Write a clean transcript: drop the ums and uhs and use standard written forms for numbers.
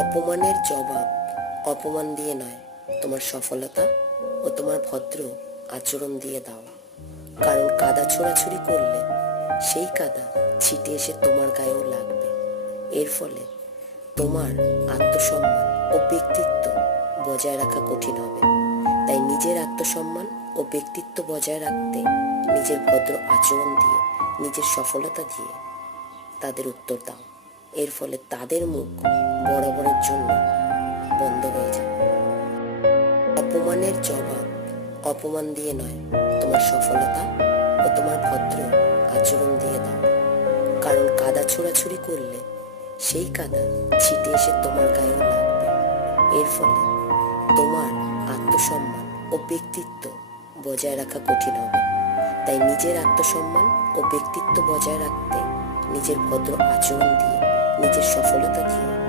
অপমানের জবাব অপমান দিয়ে নয়, তোমার সফলতা ও তোমার ভদ্র আচরণ দিয়ে দাও। কারণ কাদা ছোড়াছুড়ি করলে সেই কাদা ছিটে এসে তোমার গায়েও লাগবে। এর ফলে তোমার আত্মসম্মান ও ব্যক্তিত্ব বজায় রাখা কঠিন হবে। তাই নিজের আত্মসম্মান ও ব্যক্তিত্ব বজায় রাখতে নিজের ভদ্র আচরণ দিয়ে, নিজের সফলতা দিয়ে তাদের উত্তর দাও। এর ফলে তাদের মুখ বরাবরের জন্য বন্ধ হয়ে যাবে। অপমানের জবাব অপমান দিয়ে নয়, তোমার সফলতা ও তোমার ভদ্র আচরণ দিয়ে দাও। কারণ কাদা ছোড়াছুড়ি করলে সেই কাদা ছিটে এসে তোমার গায়েও লাগবে। এর ফলে তোমার আত্মসম্মান ও ব্যক্তিত্ব বজায় রাখা কঠিন হবে। তাই নিজের আত্মসম্মান ও ব্যক্তিত্ব বজায় রাখতে নিজের ভদ্র আচরণ দিয়ে, নিজের সফলতা দিয়ে